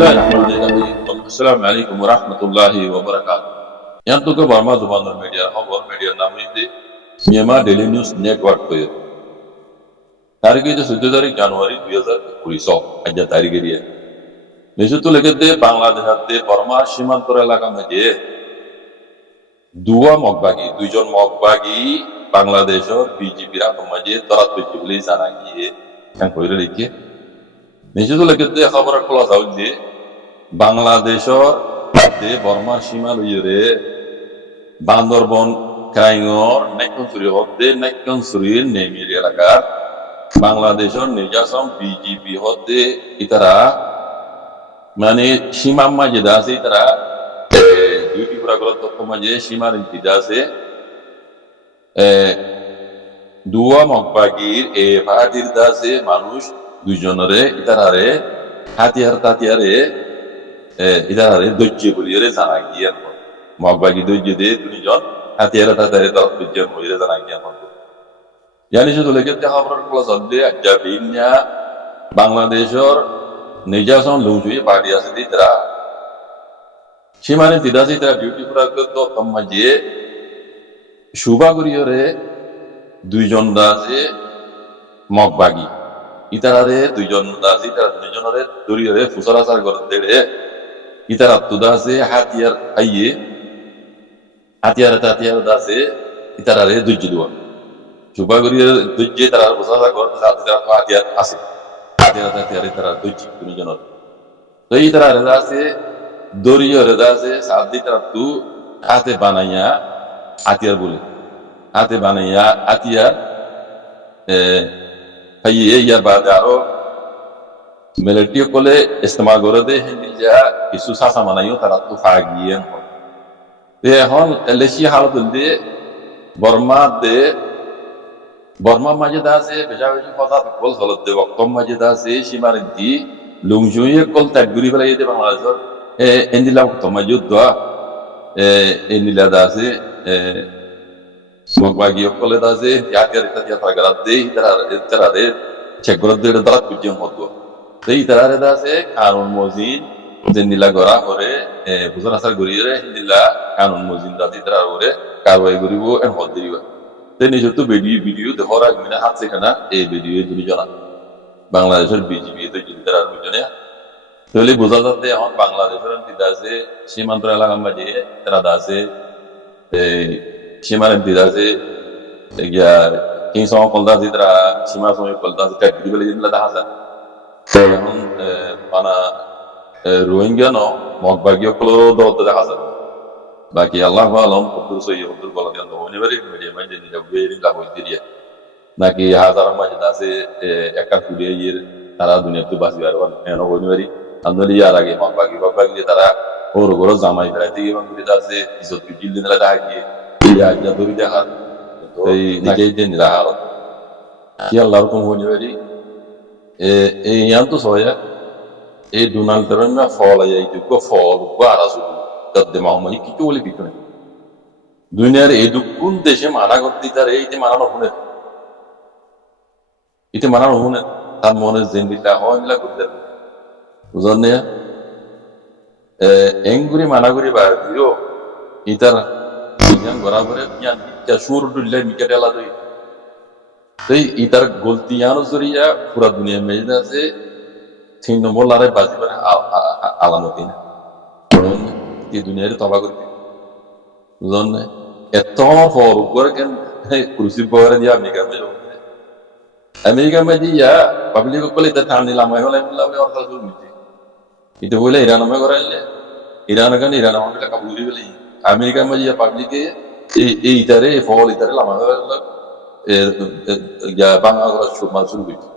الله الرحمن الرحيم السلام عليكم ورحمة الله وبركاته Yang tuh ke Burma Zubanar Media, Hongkong Media namun itu Myanmar Daily News Network itu. Tarikh itu 17 Januari 2019 aja tarikh dia. Nisu tuh lagi deh Bangladesh ada Burma সীমান্তর এলাকা মধ্যে দুয়া মগবাগি দুইজন মগবাগি বাংলাদেশের বিজেপির মধ্যে তরাত পেতে বলে জানা গিয়ে এখন কইরে লিখে নিচে তো লেগে দিয়ে খবর খোলা যাও যে বাংলাদেশের যে বর্মার সীমা লইরে বান্দরবন ক্রাইঙর নাইকনসুরি হতে নাইকনসুরির নেমির এলাকার বাংলাদেশের নির্যাসন বিজেপি হতে ইতারা মানে সীমার মাঝে আছে ইতারা ডিউটি পুরা করার তথ্য মাঝে সীমার ইন্তিদা আছে দুয়া মগবাগির এ ফাহাদির দাসে মানুষ দুইজনরে ইতারারে হাতিয়ারে ইতারারে দৈর্য বলিয়ে জানা গিয়ে মগবাগি দৈর্য দিয়ে দুইজন হাতিয়ারে দৈর্য বলিয়ে জানা গিয়ে জানি শুধু লেগে খবরের ক্লাস হলে আজ্ঞা বাংলাদেশের নির্যাসন লুচুই পার্টি আছে তারা সীমানে তিদাসি তারা ডিউটি পুরা করতো মাঝে সুবাগুরিয়রে দুইজন দাসে মগবাগি ইতারারে দুইজন দাসি তারা দুইজনরে দরিয়রে ফুসরাসার করে দেড়ে ইতারা তুদাসে হাতিয়ার দাসে ইতারারে দুইজি দুয়া সুবাগুরিয়র দুইজি তারা ফুসরাসার করে হাতিয়ার আছে হাতিয়ারে তারা দুইজি দুইজনের তো ইতারারে দাসে দরিয়রে দাসে সাদি তারা তু হাতে বানাইয়া হাতিয়ার বলে হাতে বানাইয়া হাতিয়ার ইয়ার বাদে আরো মিলিটারি কলে ইস্তেমাল করে দে যা কিছু সাসা মানাইও তারা তো ফাগিয়ে এখন এলেসি হালত দিয়ে বর্মা মাঝে দাসে বেশি কথা বল হলত দে বক্তম মাঝে দাসে সীমার দি লুংজুয়ে কল তাকগুরি ফেলাই দে বাংলাদেশের এন্দিলা বক্তম মাঝে দোয়া এন্দিলা দাসে মগবাগি কলে দাসে ইয়াকের ইত্যাদি ফাগারাত দে ইতারারে চেকগরত দে দারাত পিজন হতো এই তারারে দাসে কানুন মজিদ যে নীলা গড়া করে বুঝন আসার গড়িয়ে নীলা কানুন মজিদ দাদি তারা করে কারবাই করিব এন হদ দিব তে নিজে তো ভিডিও দেখার আগে হাত সেখানা এই ভিডিও দুইজনা বাংলাদেশের বিজেপি তো তারা দুইজনে তাহলে বোঝা যাচ্ছে এখন বাংলাদেশের দাসে সীমান্ত এলাকা মাঝে তারা দাসে সীমার দাসে কিংসম কলদাসি তারা সীমা সময় কলদাসি কাটি বলে যেগুলা দেখা যায় এখন মানে রোহিঙ্গা ন মগবাগীয় কলেরও দরদ দেখা যাবে বাকি আল্লাহ আলম কবুল সহি কবুল বলা দেন অনিবার্য মিডিয়া মাঝে নিলে বেরিং লাভ দিয়ে নাকি হাজার মাঝে আছে একা ফুরিয়ে ইয়ের তারা দুনিয়াতে বাঁচবে আর এন অনিবার্য আন্দোলন ইয়ার আগে মগবাগি তারা ওর ঘর জামাই ফেলাই থেকে বাংলাদেশ আছে ইসত বিল দিন দেখা গিয়ে ইয়া ধরি দেখা এই দিকে দিন রাহার কি আল্লাহ রকম অনিবার্য এই তো সয়া এই ডোনাল্ড ট্রাম্প না ফল এইটুকু ফল আরাসু তাদের মহামারী কিছু বলে কিছু নেই দুনিয়ার এই কোন দেশে মানা করতে তার এইতে মানানো শুনে তার মনে জেন্দিলা হইলা করতে বুঝলেন না এঙ্গুরি মানাগুরি বার দিও ইতার জ্ঞান বরাবরে জ্ঞান ইচ্ছা সুর ডুললে মিকেট এলা দই তাই ইতার গলতিয়ানো জরিয়া পুরা দুনিয়া মেজে আছে 3 নম্বর লারে বাজি করে আলামতি না এই দুনিয়ারে তবা করতে বুঝলেন না এত ফর করে কেন কুরসি পরে দিয়া আমেরিকা মে দিয়া পাবলিক বলে তা টানি লামাই হলে ওর কাছে মিটি এটা বলে ইরান মে করাইলে ইরান আমাকে টাকা বুঝি বলে আমেরিকা মে দিয়া পাবলিকে এই ইতারে ফল ইতারে লামাই হলে বাংলাদেশ শুরু করছে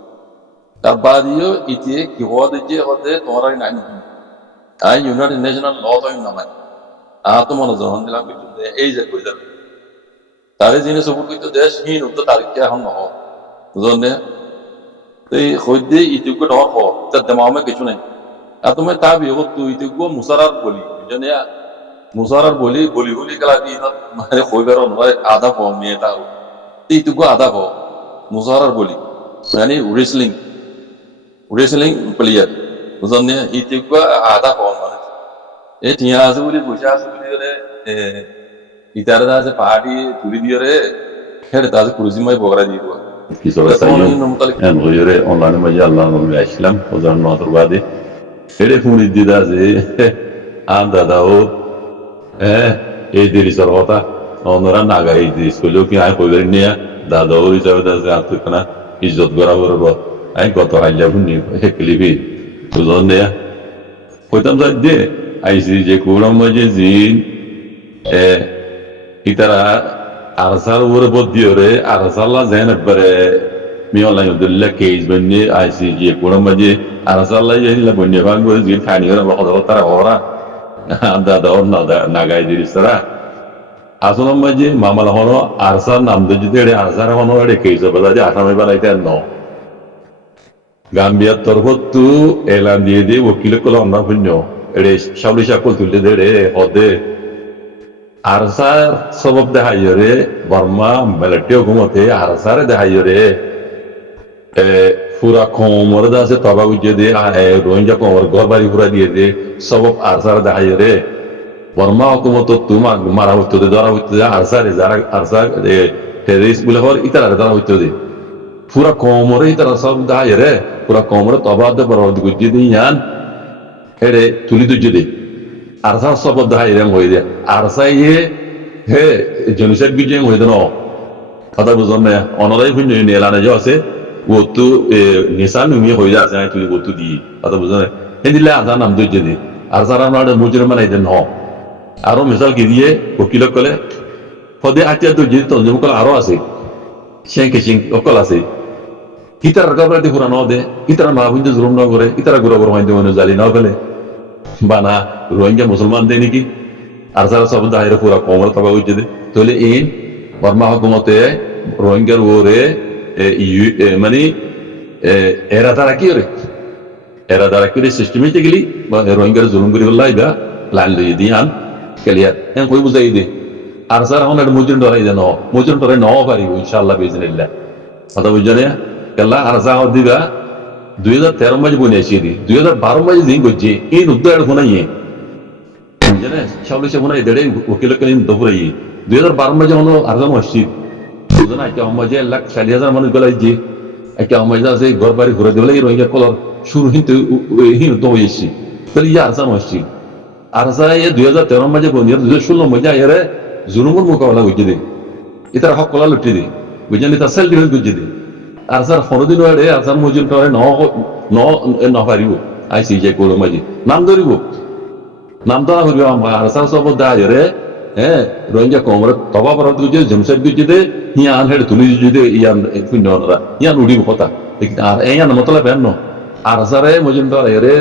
তার বাদিও ইতিয়ে কি হতে তোমার নাই আই ইউনাইটেড নেশনাল ল তো নামাই তো মনে যখন দিলাম এই যে কই যাবে তারে যিনি সবুর করতে দেশহীন তো তারিখে এখন নহ বুঝলেন না এই হইতে ইতিজ্ঞ নহর হ তার দেমামে কিছু নাই আর তুমি তা বিয়ে তুই ইতিজ্ঞ মুসারার বলি বুঝলেন মুসারার বলি গেলা কি মানে হইবার নয় আধা হ মেয়ে তা ইতিজ্ঞ আধা হ মুসারার বলি মানে রেসলিং প্লেয়ার বুঝলেন ইতিকা আধা কম মানে এই টিয়া আছে বলে বসে আছে বলে করে ইতারে আছে পাহাড়ি তুলি দিয়ে রে হেরে তাজে কুরুজিমাই বগরা দিয়ে দেবো কিছু ঘুরে অনলাইনে মাঝে আল্লাহ নবী আসলাম ওজন নতর বাদে হেরে ফুড়ি দিদা যে আম দাদা ও এই দেরিসর কথা অন্যরা নাগা এই দেরিস করলেও কি আমি কইবেন নিয়ে দাদা ও হিসাবে দাদা আর তুই না ইজ্জত করা বলব আমি কত হাইলা শুনি হেকলিবি বুঝন দেয়া কইতাম যাই দে আইসি যে কুড়াম মাঝে জিন ইতারা আরসার উপরে বদিও রে আরসাল্লা যেন একবারে মিয়াল্লাহ ইউদুল্লাহ কেজ বন্যে আইসি যে কুড়াম মাঝে আরসাল্লাহ যেন বন্যে ভাঙ করে জিন খানি করে কথা তারা ওরা দাদা ওর নাগাই দিরিস তারা আসল মাঝে মামালা হনো আরসার নাম যদি আরসার হনো কেজ বাজে আসামে বানাইতে ন গাম্বিয়ার তরফত তু এলান দিয়ে দিয়ে ওকিলে কল আমরা শূন্য এড়ে সাবলি সাকল তুলতে দে রে হদে আরসার সবব দেখাই রে বর্মা মেলেটিও ঘুমতে আরসারে দেখাই রে পুরা কোমর আছে তবা উজ্জে দিয়ে রোহিঙ্গা কোমর ঘর বাড়ি পুরা দিয়ে দে সবব আরসার দেখাই রে বর্মা হুকুমত তুমা মারা হইতো দে ধরা হইতো দে আরসারে যারা আরসার টেরিস বলে হর ইতারা ধরা হইতো দে পুরা কোমরে ইতারা সব দেখাই রে পুরা কোমরে তবা দে বড় গুজ্জে দিয়ে ইয়ান হেরে তুলি দুজ্জে দে আরসা সব দেখাই রে হয়ে দে আরসা ইয়ে হে জনিসের গুজ্জে হয়ে দে ন কথা বুঝলাম না অনরাই ভিন্ন এলানে যে আছে ওতু নিশান নুমিয়ে হয়ে যাচ্ছে আমি তুই ওতু দিই কথা বুঝলাম না হে দিলে আজান নাম দুজ্জে দে আরসার আমরা মুজরে মানাই দেন ন আরো মিসাল কি দিয়ে ওকিলক কলে সদে আতিয়া দুজ্জে তঞ্জম কল আরো আছে সিং কেসিং অকল আছে ইতার গাবরাতে পুরা ন দে ইতার মা বুঝতে জুলুম ন করে ইতারা গুড়া বড় মাইন্দে মনে জালি না ফেলে বানা রোহিঙ্গা মুসলমান দে নাকি আর যারা সব দায়ের পুরা কোমর তবা উঠে দে তাহলে এই বর্মা হুকুমতে রোহিঙ্গার ওরে মানে এরা তারা কি রে এরা তারা কি সিস্টেমেটিক্যালি রোহিঙ্গার জুলুম করে বললাই বা লাইন লইয়ে দিয়ে আন ক্লিয়ার হ্যাঁ কই বুঝাই দে আর স্যার এখন একটা মুজরিম ডরাই দে ন মুজরিম ডরাই ন পারিব ইনশাআল্লাহ বিজনিল্লাহ কথা বুঝলে কেলা আর যা দিবা 2013 মাঝে বনে আসি দি 2012 মাঝে দিন গজ্জে এই উদ্ধার শোনাইয়ে বুঝলে সাউলি সে শোনাই দেড়ে ওকিল কালীন দপুরাই 2012 মাঝে হলো আরজাম আসছি বুঝলেন একটা সমাজে 1,40,000 মানুষ গলাই যে একটা সমাজে আছে ঘর বাড়ি ঘুরে দিলে রোহিঙ্গা কলর শুরু হিন তো হয়েছি তাহলে ইয়ে আরজাম আসছি আর যা 2013 মাঝে বনে 2016 মাঝে আয়ারে জুলুমের মোকাবেলা গজ্জে দে এটার হক কলা লুটি দে বুঝলেন এটা সেলফ ডিফেন্স গজ্জে দে আর স্যার কোনোদিন ওরে আসাম মজুর করে ন পারিব আইসি যে করো মাঝি নাম ধরিব নাম ধরা হইব আর স্যার সব দায় রে হ্যাঁ রোহিঙ্গা কোমরে তবা পরাত গুজে জমশেদ গুজে দে ইয়ান হেড তুলি যদি ইয়ান পুণ্যরা ইয়ান উড়িব কথা আর ইয়ান মতলা বেন আর স্যারে মজুর ধরে রে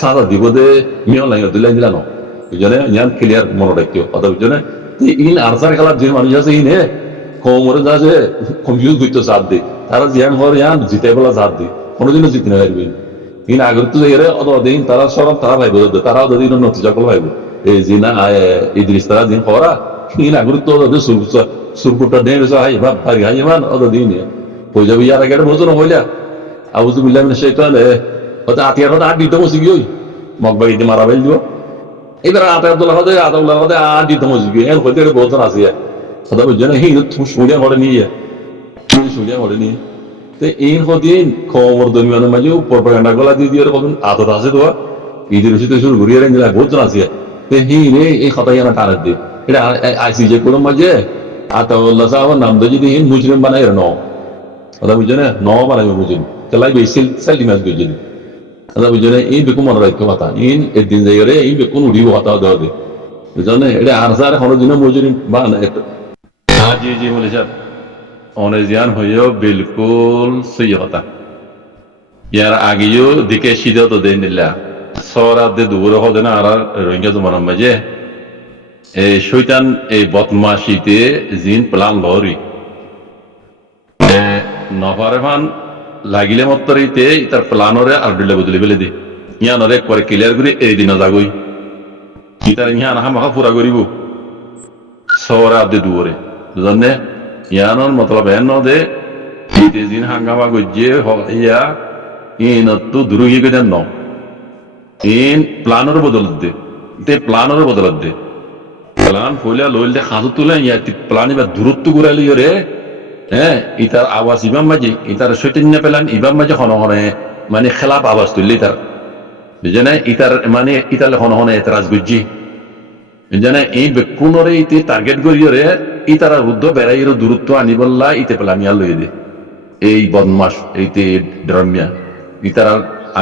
সাদা দিব দে মিও লাগে দিলাই দিলানো বুঝলে ইয়ান ক্লিয়ার মনে রাখিও কথা বুঝলে ইন আর স্যার খেলার যে মানুষ আছে ইন হে কোমরে যা যে কম্পিউটার করতে সাথ দে তারা জিয়ান হর ইয়ান জিতে বলা জাত দি কোনোদিনও জিতে না পারবেন ইন আগর তো এরে অত দিন তারা সরব তারা ভাইব তারা দিন নতিজা কল ভাইব এই জিনা ইদ্রিস তারা দিন খরা ইন আগর তো সুরপুটা দেন হাই ভাব ভাই হাই মান অত দিন হয়ে যাবে ইয়ার আগে বোঝো না হইলা আউযু বিল্লাহি মিনাশ শাইতানির ওটা আতিয়ার হতে আট দিতে মসি গই মগবাইতে মারা বেল দিব এবার আতাউল্লাহ হতে আট দিতে মসি গই এর হতে বোঝো না আসিয়া কথা বুঝছো না হিন শুনিয়া করে নিয়ে শুনিয়া করে নিয়ে তো এই হদিন খবর দরমিয়ানের মাঝে প্রপাগান্ডা গলা দিয়ে দিয়ে কখন আদত আছে তো ঈদের উচিত শুরু ঘুরিয়ে রেঞ্জ বোঝো না আসিয়া তো হিন এই কথাই না টানার দিয়ে এটা আইসি যে কোনো মাঝে আতাউল্লাহ সাহেব নাম তো যদি হিন মুজরিম বানাই ন কথা বুঝছো না ন বানাইবে মুজরিম তাহলে বেশি সেলটি ম্যাচ বুঝছি কথা বুঝছো না এই বেকু মনে রাখতে কথা ইন একদিন যাই রে এই বেকুন উড়িব কথা দেওয়া দে বুঝছো না এটা আর স্যার কোনো দিনও মুজরিম বানায় हाँ जी बोले सर অনেজিয়ান হইও বিলকুল সই কথা ইয়ার আগেও দিকে সিদ্ধ তো দেন নিলা সরাত দে দূরে হলে না আর রোহিঙ্গা জমার মাঝে এই শৈতান এই বদমাশিতে জিন প্লান লরি নফারে ফান লাগিলে মত্তরিতে তার প্লানরে আর দিলে বদলে ফেলে দি ইয়ানরে করে ক্লিয়ার করে এই দিন যাগই ইতার ইয়ান হামাখা পুরা করিব সরাত দে দূরে বুঝলে ইয়ানোর মতলব এন দে জিন হাঙ্গামা গজ্জে ইয়া ইনতো দুরুগি গেদেন ন ইন প্লানের বদলত দে তে প্লানের বদলত দে প্লান ফইলা লইলে হাতু তুলে ইয়াতি প্লান এবার দূরত্ব ঘুরালি রে হ্যাঁ ইতার আওয়াজ ইবাম মাঝে ইতার সৈতন্য পেলান ইবাম মাঝে হন হনে মানে খেলাপ আওয়াজ তুললি তার বুঝে ইতার মানে ইতালে হন হনে এতরাজ বুঝছি জানে এই বেকুনরে ইতি টার্গেট করিয়রে ইতারা রুদ্ধ বেড়াইয়ের দূরত্ব আনি বললা ইতে পেলামিয়া লই দে এই বদমাস এইতে ড্রামিয়া ইতারা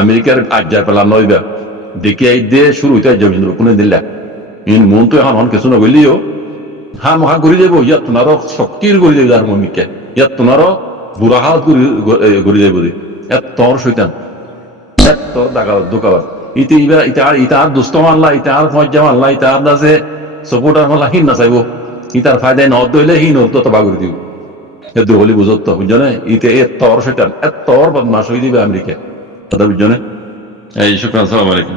আমেরিকার আজ্জা পেলা নইবা দেখি আই দিয়ে শুরু হইতে জমিন কোনে দিলা ইন মন তো এখন কিছু না বললিও হা মহা ঘুরি যাব ইয়াত তোমারও শক্তির ঘুরি যাব যার মমিকে ইয়াত তোমারও বুড়া হাত ঘুরি যাব ইয়াত তোর শৈতান ইয়াত তোর দাগাবাদ দোকাবাদ ইতে ইবা ইতার দুষ্ট মানলা ইতার মজ্জা মানলা ইতার দাসে সপোর্টার মানলা হিন না চাইব ইতার ফায়দায় নদ দইলে হিন তো তবা করে দিব এ দুর্বলি বুঝত তো বুঝনে ইতে এ তোর শৈতান এ তোর বদমাশ হয়ে দিবে আমেরিকা কথা বুঝনে এই শুক্রান, সালাম আলাইকুম।